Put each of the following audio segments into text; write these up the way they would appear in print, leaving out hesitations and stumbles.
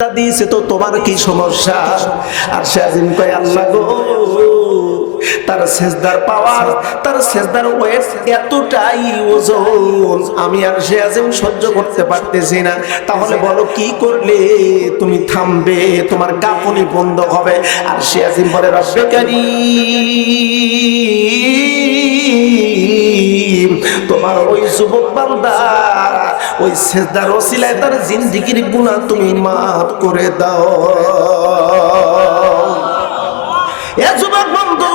দিয়েছে তো তোমার কি সমস্যা? আর সেদিন কয় আল্লাহ গো, তার সেজদার পাওয়ার, তার সেজদার ওয়েট এতটাই ওজন, আমি আর সেদিন সহ্য করতে পারতেছি না। তাহলে বলো কি করলে তুমি থামবে, তোমার কাঁপুনি বন্ধ হবে? আর সেদিন বলে রব্বে কারীম, তোমার ওই যুবক বান্দা ওই সেজদার ওসিলায় তার জিন্দেগীর গুনাহ তুমি মাফ করে দাও। এ যুবক বন্ধু,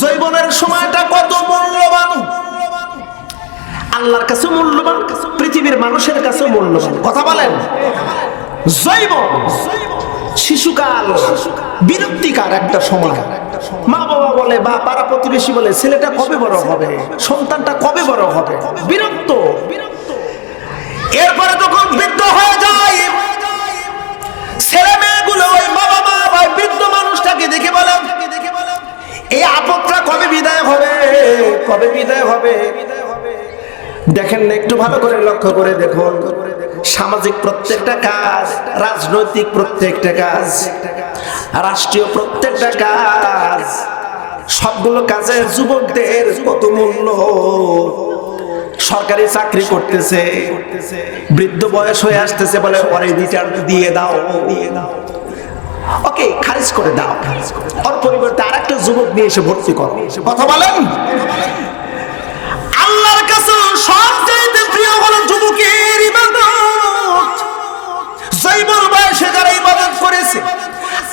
জীবনের সময়টা কত মূল্যবান, আল্লাহর কাছে মূল্যবান, পৃথিবীর মানুষের কাছে মূল্যবান। কথা বলেন, জীবন শিশুকাল বিরক্তিকার একটা সময়। মা বাবা বলে বা পাড়া প্রতিবেশী বলে ছেলেটা কবে বড় হবে, সন্তানটা কবে বড় হবে, বিরক্ত। এরপরে যখন বৃদ্ধ হয়ে যায়, ছেলে মেয়েগুলো ওই বাবা মা বা বৃদ্ধ মানুষটাকে দেখে বলে এই আপদটা কবে বিদায় হবে, কবে বিদায় হবে। দেখেন না, একটু ভালো করে লক্ষ্য করে দেখুন, সামাজিক প্রত্যেকটা কাজ, রাজনৈতিক প্রত্যেকটা কাজ, রাষ্ট্রীয় প্রত্যেকটা কাজ, সবগুলো কাজে যুবকদের কত মূল্য। সরকারি চাকরি করতেছে, বৃদ্ধ বয়স হয়ে আসতেছে, বলে পরে রিটার্ন দিয়ে দাও, ওকে খারিজ করে দাও, ওর পরিবর্তে আরেকটা যুবক নিয়ে এসে ভর্তি করো। কথা বলেন, আল্লাহর কাছে সবচেয়ে প্রিয় হলো যুবকের ইবাদত। জীবন বয়সে যারা ইবাদত করেছে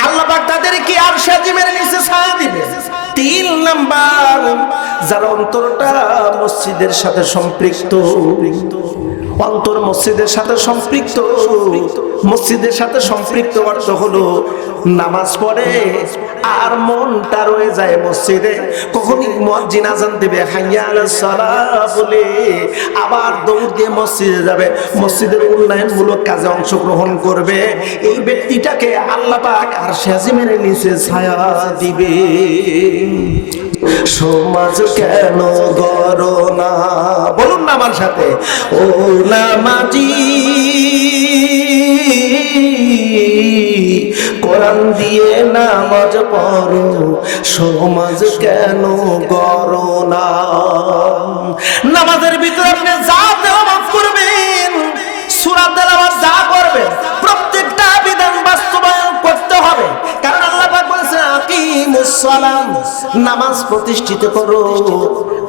আল্লাহ পাক তাদেরকে আরশে আজিমের নিচে ছায়া দিবে। 3 নাম্বার, যারা অন্তরটা মসজিদের সাথে সম্পৃক্ত, অন্তর মসজিদের সাথে সম্পৃক্ত। মসজিদের সাথে সম্পৃক্ত অর্থ হলো নামাজ পড়ে আর মনটা রয়ে যায় মসজিদে। কখনই মুয়াজ্জিন আযান দিবে হাইয়া আলাস সালাহ বলে আবার দৌড় দিয়ে মসজিদে যাবে, মসজিদের উন্নয়নমূলক কাজে অংশগ্রহণ করবে। এই ব্যক্তিটাকে আল্লাহ পাক আরশে আজিমের নিচে ছায়া দিবে। সমাজ কেন গড়ো না, বলুন না আমার সাথে, ও নামাজি কোরআন দিয়ে নামাজ পড়ো, সমাজ কেন গড়ো না। নামাজের ভিতরে আপনি যা তেলাওয়াত করবেন, সূরা তেলাওয়াত যা করবেন, প্রত্যেকটা বিধান বাস্তবায়ন করতে হবে। কারণ আল্লাহ পাক বলেছেন আকিমুস সালাম, নামাজ প্রতিষ্ঠিত করো।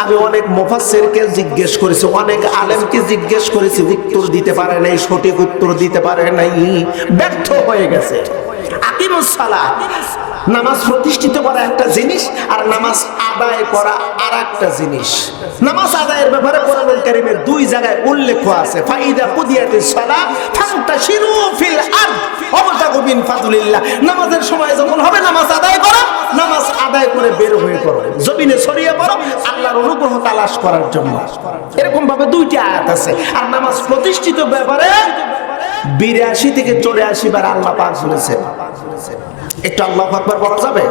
আমি অনেক মুফাসসিরকে জিজ্ঞেস করেছি, অনেক আলেমকে জিজ্ঞেস করেছি, উত্তর দিতে পারে নাই, সঠিক উত্তর দিতে পারে নাই, ব্যর্থ হয়ে গেছে। আকিমুস সালাম, নামাজ প্রতিষ্ঠিত করা একটা জিনিস, আর নামাজ আদায় করা আরেকটা জিনিস। নামাজ আদায়ের ব্যাপারে কোরআনুল কারীমের 2 জায়গায় উল্লেখ আছে, ফাইদা কুদিয়াতিস সালাহ ফান্তাশিরু ফিল আরদ ওয়াবতাগু মিন ফাদলিল্লাহ। নামাজের সময় যখন হবে নামাজ আদায় করো, নামাজ আদায় করে বের হয়ে পড়ো, জমিনে ছড়িয়ে পড়ো আল্লাহর অনুগ্রহ তালাশ করার জন্য। এরকম ভাবে 2টি আয়াত আছে। আর নামাজ প্রতিষ্ঠিত ব্যাপারে 82 থেকে 84 বার আল্লাহ পাক বলেছেন। একটু আল্লাহু আকবার বলা যাবে?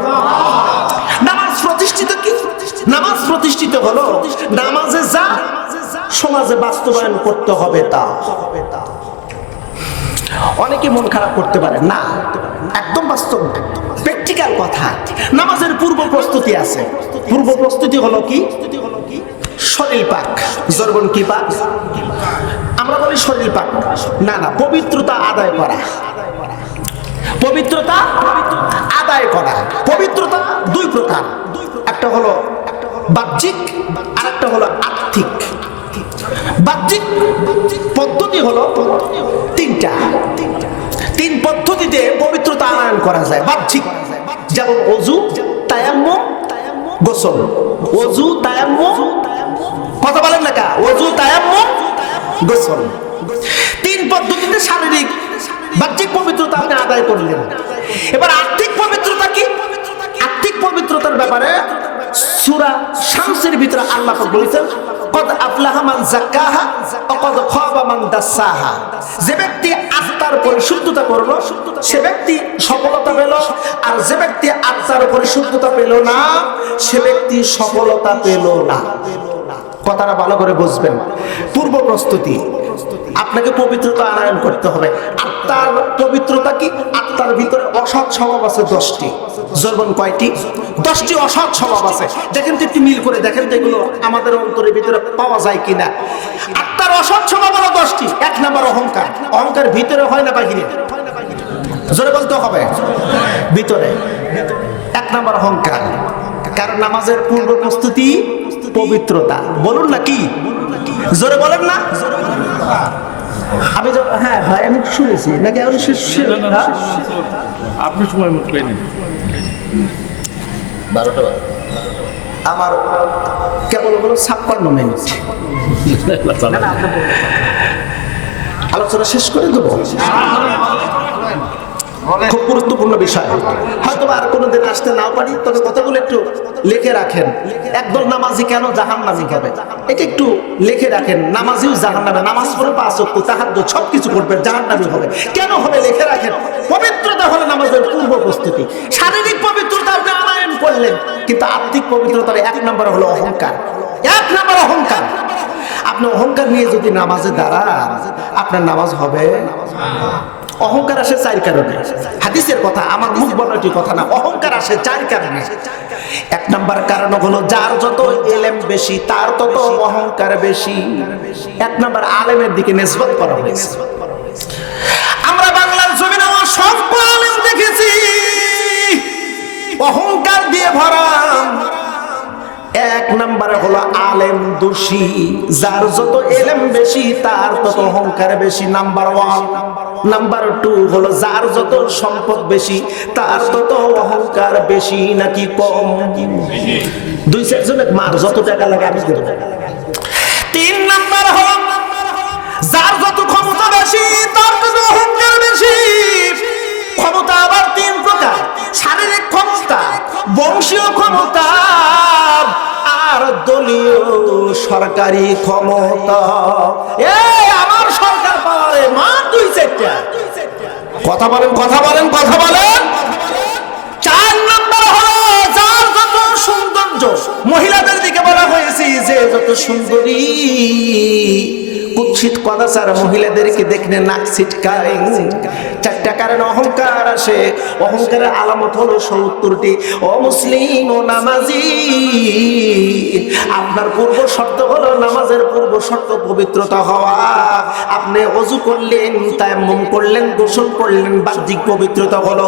নামাজ প্রতিষ্ঠিত কি? নামাজ প্রতিষ্ঠিত হলো নামাজে যা সমাজে বাস্তবায়ন করতে হবে তা। অনেকে মন খারাপ করতে পারে না, একদম বাস্তব প্র্যাকটিক্যাল কথা। নামাজের পূর্ব প্রস্তুতি আছে। পূর্ব প্রস্তুতি হলো কি? শরীর পাক। জরবন কি পাক? আমরা বলি শরীর পাক, না না, পবিত্রতা আদায় করা। পবিত্রতা আদায় করা। পবিত্রতা 2 প্রকার, একটা হলো বাহ্যিক আর একটা হলো আত্মিক। বাহ্যিক পদ্ধতি হলো 3টা। 3 পদ্ধতিতে পবিত্রতা আনয়ন করা যায়। বাহ্যিক যেমন ওযু, তায়াম্মুম, গোসল। ওযু, তায়াম্মুম, কথা বলেন না কা? ওযু, তায়াম্মুম, গোসল। 3 পদ্ধতিতে শারীরিক বাহ্যিক পবিত্রতা আপনি আদায় করলেন। এবার আত্মিক পবিত্রতা কি? আত্মিক পবিত্রতার ব্যাপারে সূরা শামসের ভিতরে আল্লাহ পাক বলেছেন কদ আফলাহা মান যাক্কাহা ওয়া কদ খাবা মান দাসসাহা। যে ব্যক্তি আত্মার পরিশুদ্ধতা করলো সে ব্যক্তি সফলতা পেল, আর যে ব্যক্তি আত্মার পরিশুদ্ধতা পেল না সে ব্যক্তি সফলতা পেল না। কথাটা ভালো করে বুঝবেন। পূর্ব প্রস্তুতি, আপনাকে পবিত্রতা আনয়ন করতে হবে। আত্মা আত্মার পবিত্রতা কি? আত্মার ভিতরে অসৎ স্বভাব আছে 10টি। জোরবন কয়টি? 10টি অসৎ স্বভাব আছে। দেখেন তো, একটু মিল করে দেখেন তো এগুলো আমাদের অন্তরের ভিতরে পাওয়া যায় কিনা। আত্মার অসৎ স্বভাব হলো 10টি। 1 নাম্বার অহংকার। অহংকার ভিতরে হয় না বাহিরে? জোরে বলতে হবে, ভিতরে। 1 নাম্বার অহংকার। কারণ নামাজের পূর্ব প্রস্তুতি পবিত্রতা। বলুন না কি? জোরে বলেন না। আমি হ্যাঁ ভাই, আমি শুনেছি নাকি এখন আপনি সময় মতো পেয়ে 12টা আমার কেবল হলো 56 মিনিট। আলোচনা শেষ করে দেবো। খুব গুরুত্বপূর্ণ বিষয়। হয়তো আর কোনোদিন আসতে নাও পারি, তবে কথাগুলো একটু লিখে রাখেন। একদল নামাজি কেন জাহান্নামী হবে, এটা একটু লিখে রাখেন। নামাজিও জাহান্নামে, নামাজ পড়ে 5 ওয়াক্ত তাহাজ্জুদ সবকিছু করবেন, জাহান্নামী হবে। কেন হবে লিখে রাখেন। পবিত্রতা হলো নামাজের পূর্ব প্রস্তুতি। শারীরিক পবিত্রতা আপনি আনয়ন করলেন, কিন্তু আত্মিক পবিত্রতার 1 নম্বর হলো অহংকার। 1 নম্বর অহংকার। আপনি অহংকার নিয়ে যদি নামাজে দাঁড়ান, আপনার নামাজ হবে। অহংকার আসে 4 কারণে। হাদিসের কথা, আমার মুখ বলাটি কথা না। অহংকার আসে 4 কারণে। 1 নাম্বার কারণ হলো, যার যত ইলম বেশি তার তত অহংকার বেশি। 1 নাম্বার আলেমের দিকে নিসবত করা হয়েছে। আমরা বাংলার জমিনে সব আলেম দেখেছি অহংকার দিয়ে ভরা। 1 নাম্বারে হলো আলেম দোষী। যার যত ইলম বেশি তার তত অহংকার বেশি, নাম্বার 1। নাম্বার 2 হলো, যার যত সম্পদ বেশি তার তত অহংকার বেশি নাকি কম? 2-4 জনের মার যত টাকা লাগে আমি দেব। 3 নাম্বার হলো, যার যত ক্ষমতা বেশি তার তত অহংকার বেশি। ক্ষমতা আবার 3 প্রকার: শারীরিক ক্ষমতা, বংশীয় ক্ষমতা, আর দলীয় সরকারি ক্ষমতা। আমার সরকার পাওয়ারে মা 2-4টা। কথা বলেন, কথা বলেন, কথা বলেন। 4 নম্বর হলো, যার যত সৌন্দর্য। মহিলাদের দিকে বলা হয়েছে যে যত সুন্দরী, কুৎসিত কদাচার মহিলাদেরকে দেখলে নাক ছিটকায়। 4টা কারণে অহংকার আসে। অহংকারের আলামত হলো 70টি। ও মুসলিম ও নামাজি, আপনার পূর্ব শর্ত হলো, নামাজের পূর্ব শর্ত পবিত্রতা হওয়া। আপনি ওযু করলেন, তায়াম্মুম করলেন, গোসল করলেন, বাহ্যিক পবিত্রতা হলো।